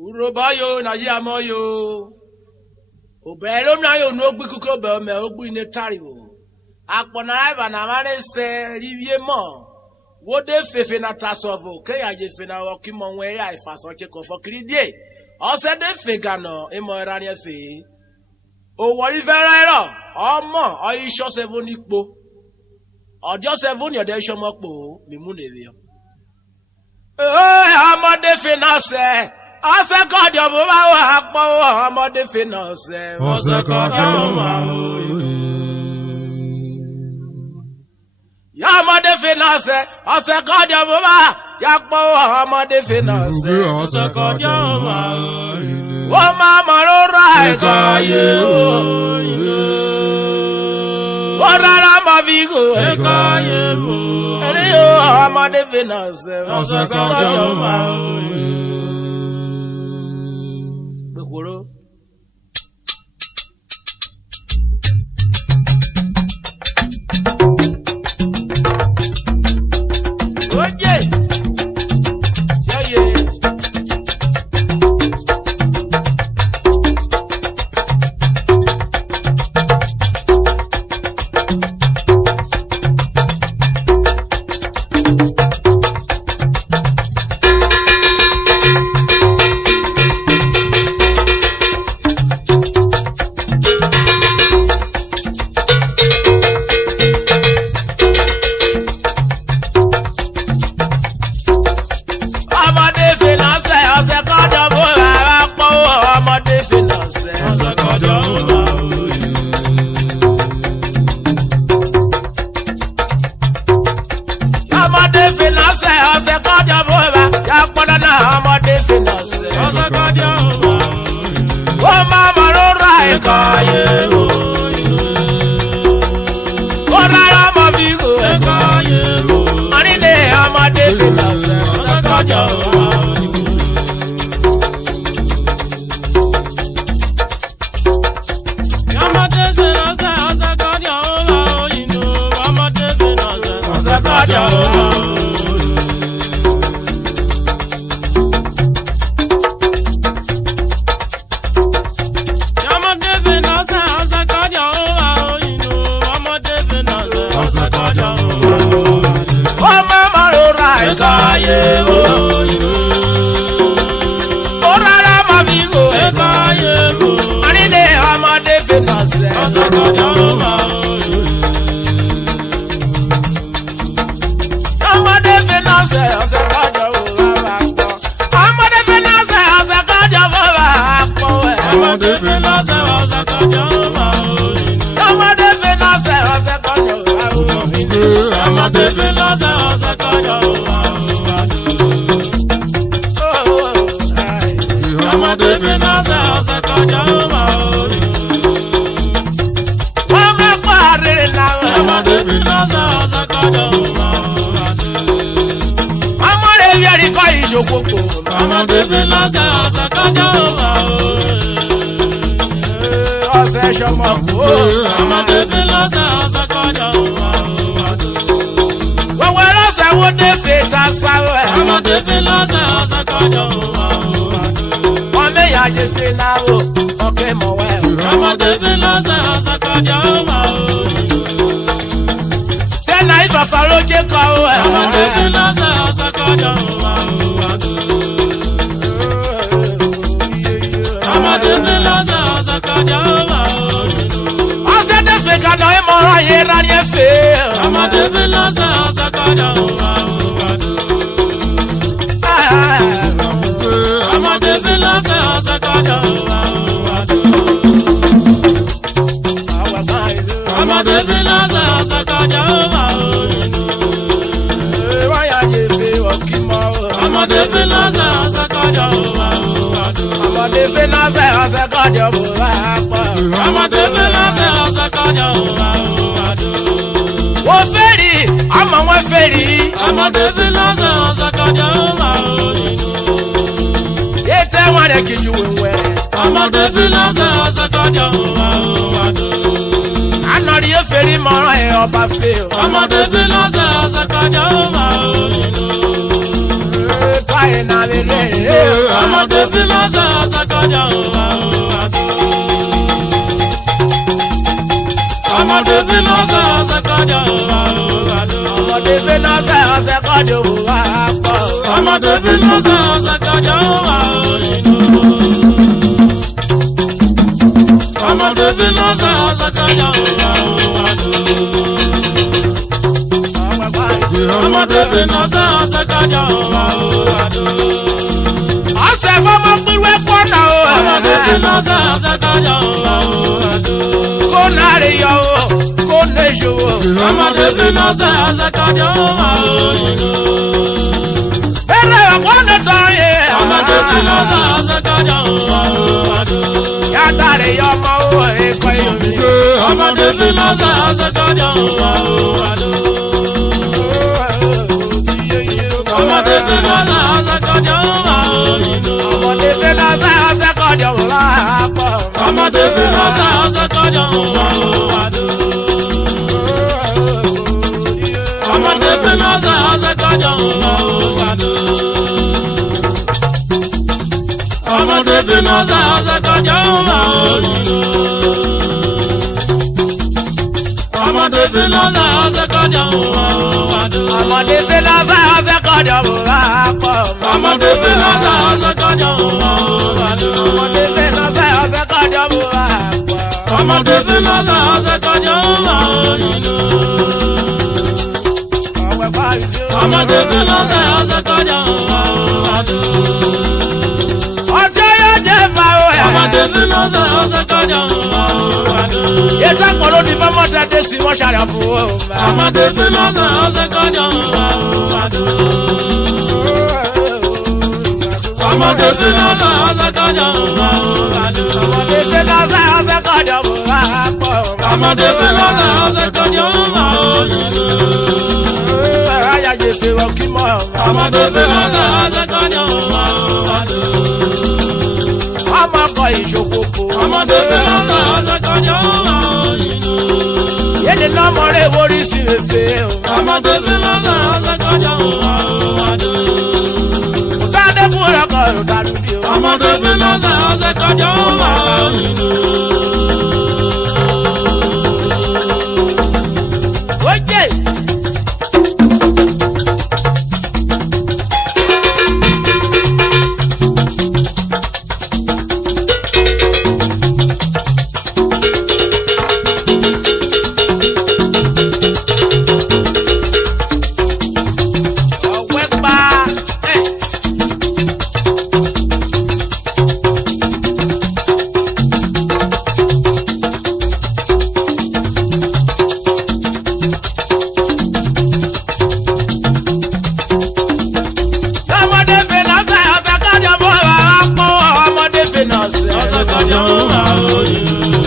Urhobo yo na yamo yo. Obelo na yo no gbi kuko be me ogbi ne tariwo. Akpona eba na mane se rivie mo. Wo de fefe na tasovo ke ya je fe na wo ki mo nwe ya ifaso ke ko fo kridie. O se de fe gano e mo era ni fe. O wo ivera ero omo o iso se vo ni po. Ojo se vo ni ode iso mo po mi mu ne we. Amade fe na se ase kojo bo ba wa po amade fe na se ose kojo ma Amade finance, ose kojo baba, yakpo amade finance, ose kojo ma. Wo mama ro ra ekaye o. Wo rara ma vigo ekaye o. Ere o amade finance, ose kojo ma. Bekoro. na bele. Ọmọdé fi lọ́sẹ̀ ọ̀sẹ̀ kọjá òwà òwàdó. Ọmọdé fi lọ́sẹ̀ ọ̀sẹ̀ kọjá òwà òwàdó. Ọmọdé fi lọ́sẹ̀ ọ̀sẹ̀ kọjá òwà pọ̀. Ọmọdé fi lọ́sẹ̀ ọ̀sẹ̀ kọjá òwà òyìnbó. Ọmọdé fi lọ́sẹ̀ ọ̀sẹ̀ kọjá òwà òwàdó. Ọmọdé fi lọ́sẹ̀ ọ̀sẹ̀ kọjá òwà òwàdó. Ọ̀sẹ̀ fọmọ pínwé kọ́nà o. Ọmọdé fi lọ́sẹ̀ ọ̀sẹ̀ kọjá òwà òwàdó. Kó nàrí yọ o, kó nèjò o. Ọmọdé fi lọ́sẹ̀ ọ̀sẹ̀ kọjá òwà òyìnbó. Bẹ́ẹ̀ni ọ̀pọ̀ ní tán yé. Ọmọdé fi lọ́sẹ̀ ọ̀sẹ̀ kọjá òwà òwàdó. Yàtàrí yọ ọmọ o, ẹ̀kọ́ yomi. Ọmọdé fi lọ́sẹ̀ ọ̀sẹ̀ kọjá òwà òwàdó. Ọmọdé fi lọ́sẹ̀ ọ̀sẹ̀ kọjá òwà òyìnbó. Ọmọdé fi lọ́sẹ̀ ọ̀sẹ̀ kọjá òwà pọ̀. Ọmọdé fi lọ́sẹ̀ ọ̀sẹ̀ kọjá òwà òwàdó. Ọmọdé fi lọ́sẹ̀ ọ̀sẹ̀ kọjá òwà òwàdó. Ọmọdé fi lọ́sẹ̀ ọ̀sẹ̀ kọjá òwà òyìnbó. Ọmọdé fi lọ́sẹ̀ ọ̀sẹ̀ kọjá òwà òwàdó. Ọmọdé fi lọ́sẹ̀ ọ̀sẹ̀ kọjá òwà pọ̀. Ọmọdé fi lọ́sẹ̀ ọ̀sẹ̀ kọjá òwà òwàdó. Ọmọdé fi lọ́sẹ̀ ọ̀sẹ̀ kọjá òwà pọ̀. Ọmọdé fi lọ́sẹ̀ ọ̀sẹ̀ kọjá òwà òyìnbó. Ọ̀wẹ̀ báyìí. Ọmọdé fi lọ́sẹ̀ ọ̀sẹ̀ kọjá òwà òwàdó. Ọjọ́ yóò jẹ́ báwo ẹ̀. Ọmọdé fi lọ́sẹ̀ ọ̀sẹ̀ kọjá òwà òwàdó. Ètò ẹ̀kọ́ ló di fọ́mọ́ tẹ́tẹ́ sí wọ́n ṣàlẹ̀ fún o. Ọmọdé fi lọ́sẹ̀ ọ̀sẹ̀ kọjá òwà òwàdó. Ọmọdé fi lọ́sẹ̀ ọ̀sẹ̀ kọjá òwà òwàdó. Ọmọdé fi lọ́sẹ̀ ọ̀sẹ̀ kọjá òwà pọ̀. Ọmọdé fi lọ́sẹ̀ ọ̀sẹ̀ kọjá òwà òyìnbó. Ayájẹ́ fi wọ́n kí mọ́. Ọmọdé fi lọ́sẹ̀ ọ̀sẹ̀ kọjá òwà òwàdó. Ọmọ kọ ìṣòkòkò. Ọmọdé fi lọ́sẹ̀ ọ̀sẹ̀ kọjá òwà òyìnbó. Yéni lọ́mọ rẹ̀ wórí sí èsè o. Ọmọdé fi lọ́sẹ̀ ọ̀sẹ̀ kọjá òwà òwàdó. Òtádé kúrò kọ̀ òtádú bí o. Ọmọdé fi lọ́sẹ̀ ọ̀sẹ̀ kọjá òwà òyìnbó. Oye! Ọ̀wẹ́ pa. Ọmọdé fi lọ́sẹ̀ ọ̀sẹ̀ kọjá bọ̀ wá pọ̀. Ọmọdé fi lọ́sẹ̀ Ọ̀sẹ̀ kọjá òwà òyìnbó.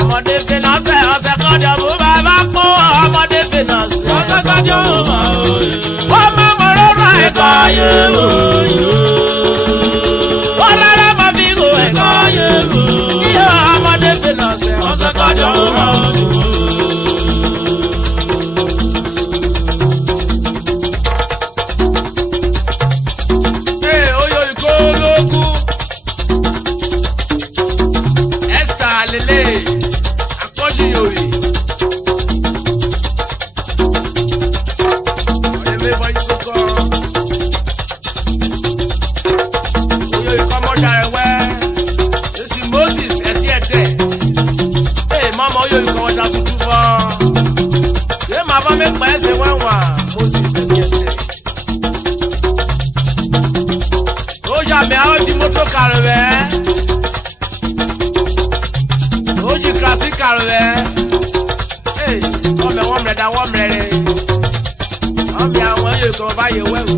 Ọmọdé fi lọ́sẹ̀ ọ̀sẹ̀ kọjá bọ̀ wá pọ̀. Ọmọdé fi lọ́sẹ̀. Ọ̀sẹ̀ kọjá òwà òyìnbó. Ọmọ mọ̀rọ̀ rà ẹ̀kọ́ ayé o. Wọ́n rárá mọ̀ bí kò ẹ̀kọ́ ayé o. Yíyọ ọmọdé fi lọ́sẹ̀ Ọ̀sẹ̀ kọjá òwà òyìnbó. Ee, oyo ìkó ológun. Ẹ̀sà lélẹ̀, àpọ́jù yòrì. Ọ̀rẹ́ mi bọ́ ìsókọ̀. Oyo ìkọ́ mọ́ṣá rẹ̀ wẹ́. Èsì Moses ẹ̀sí ẹ̀tẹ̀. Ee, mọ́mọ́ oyo ìkọ́ wọ́n ta tuntun fọ́. Ṣé màá bá mi pẹ́ ẹsẹ̀ wẹ́wà? Moses ẹ̀sí ẹ̀tẹ̀. Oja me awo di moto karwe. Oji klasi karwe. Hey, ome womre da womre re. Ome awon yo ko ba ye wewu.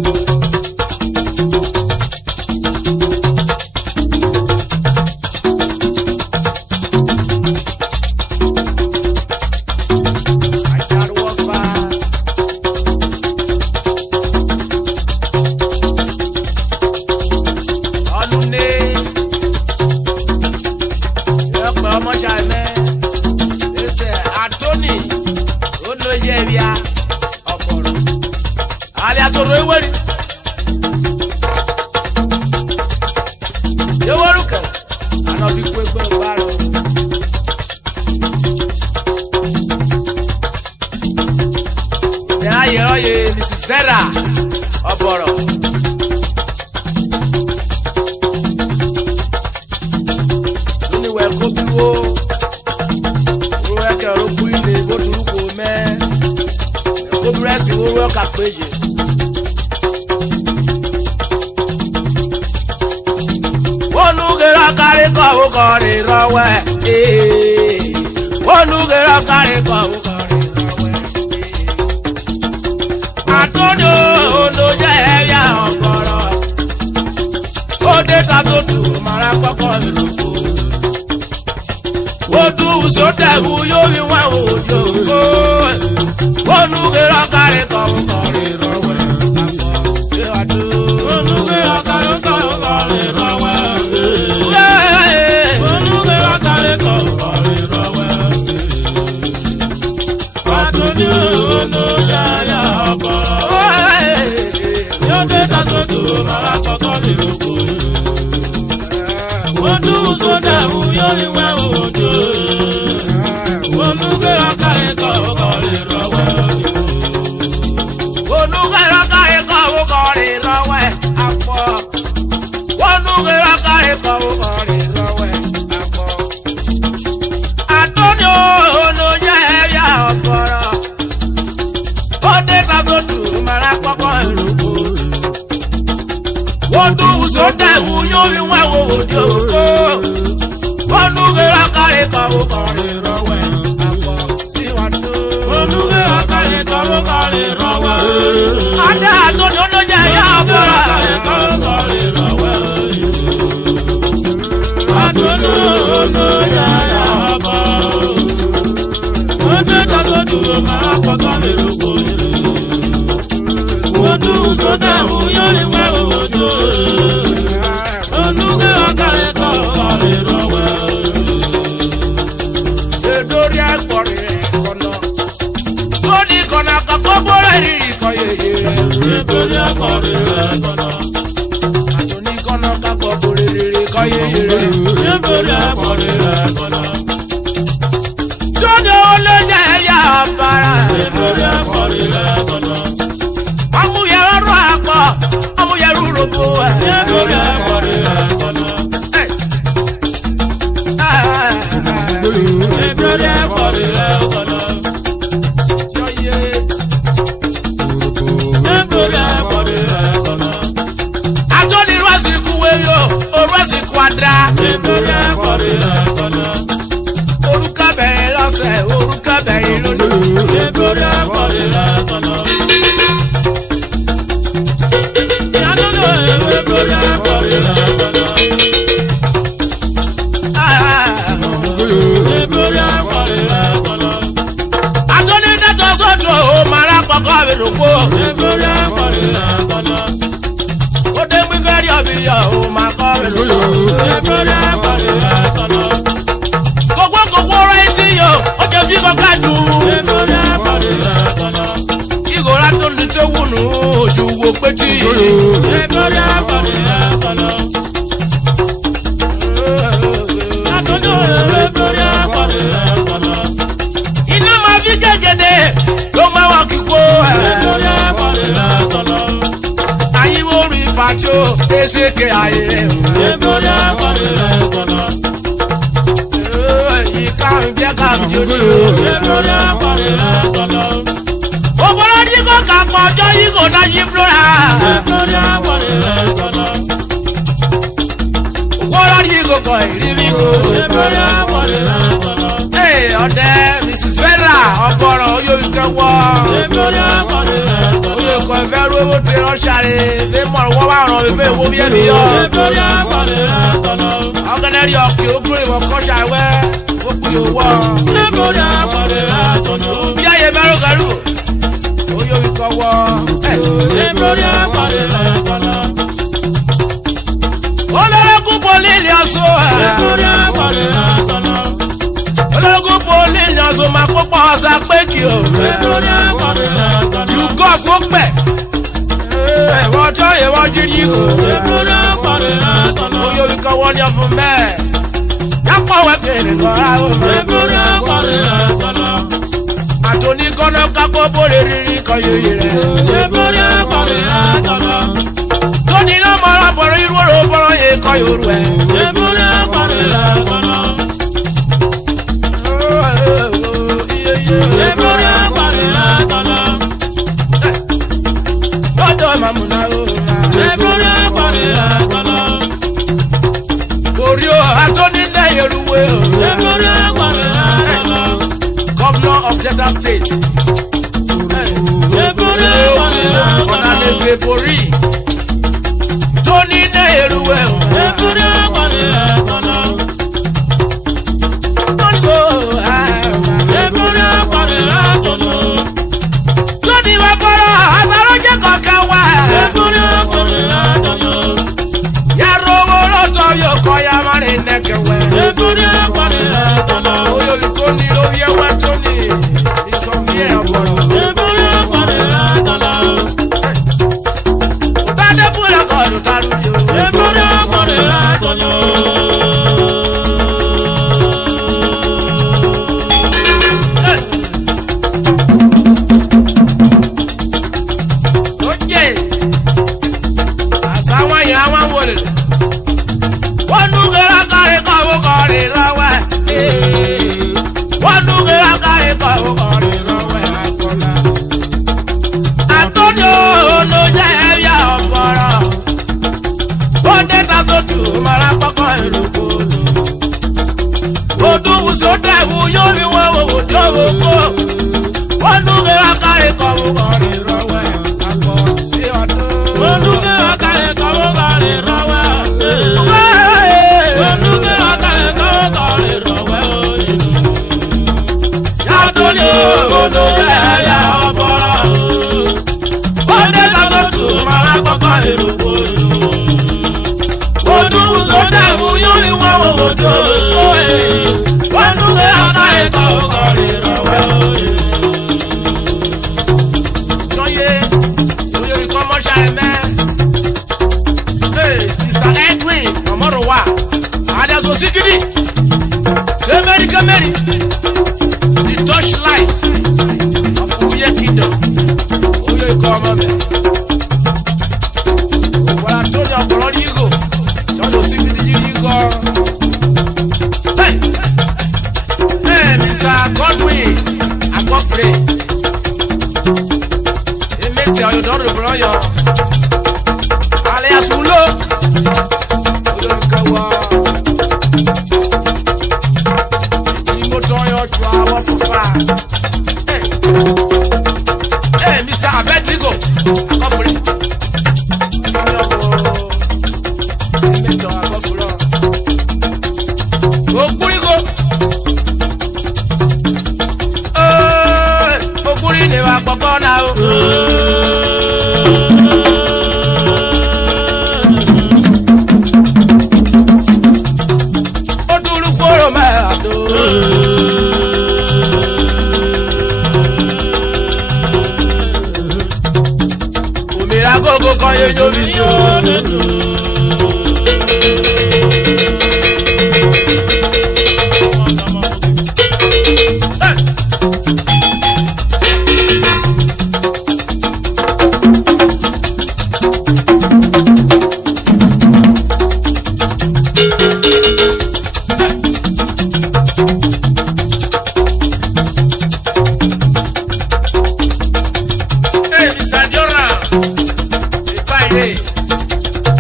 ọmọ ṣàmẹ ẹsẹ àtọni olóyè ẹbí alias Oroeweri. Yeworuke, anobi kwekwe baro. Oye, Mrs. Vera, Oboro. Anywhere, Kopiwo. Work a rope in the go to Ruko, man. Go press the work at Page. One look at a carry cover, got it away. One look at a carry cover. Atodo no ya ogoro ode ta to tu mara koko iruko odu so tewu yo wi wa ojo onu ge ra kare ko kore rowe se adu onu ge ra kare ko kore rowe onu ge ra kare ko kore rowe atodo no ya Mrs. Vera, Oboro, you can walk. You go back. you want you to go. You can want your for man. That's what we're getting. Atoni kono kako boreri koyere. Toni no mara boro iroro boro ye koyorwe. Odo mamuna o. Orio atoni na yeruwe. Governor of Delta State. Tony Neheruwe. Tony Waporo, Abaroja Kakawa. Yarowo Loto Yokoya Mane Nekewe. Oyo Tony Loye Watoni. It's from here, Aporo.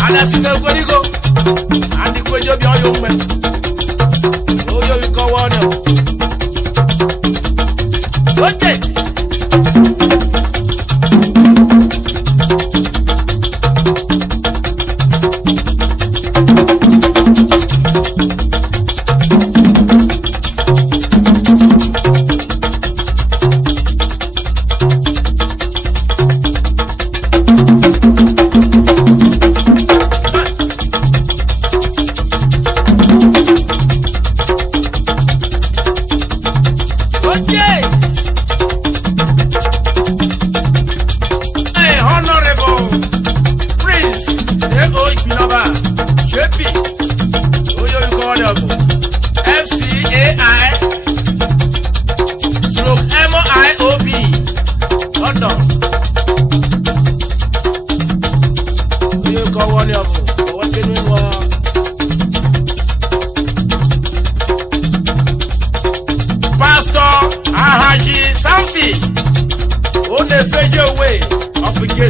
Adjan,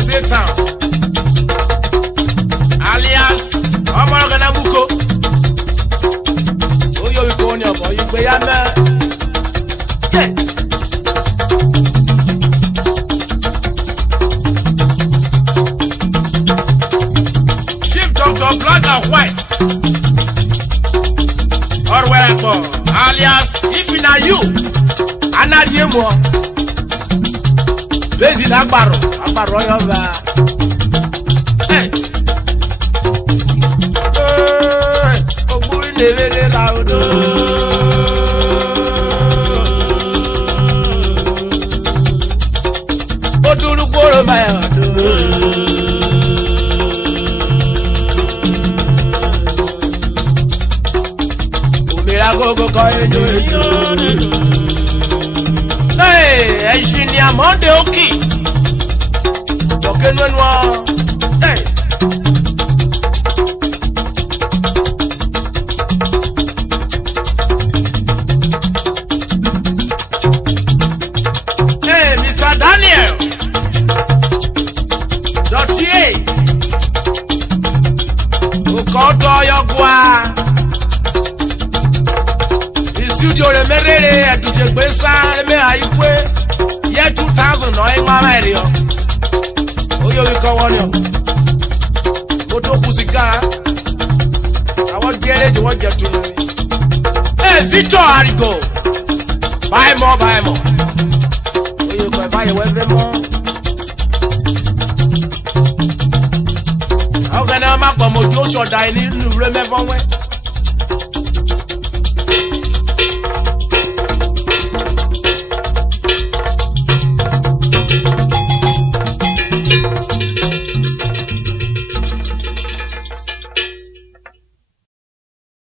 Satan. Alias, Omorogana Muko. Oh, you're going up, or you pay a man. Chief Doctor Black and White. Or wherever, alias, if it are you, and not you more. Lazy Akbaro, Akbaro, hey. Oh, boy, never loud. Oh, to look for my heart. Go, hey, engineer Monday, okay. Talking one, hey. Hey, Mr. Daniel. Dotier. Who called all your gua? Studio le merere atuje gbesa me ayiwe year 2000 no e ma mari o oyo we ko won yo moto kusika awon jere je won je tu eh Victor Arigo buy more oyo ko buy we more how can I ma ko mo jo so dai ni nu re me fon we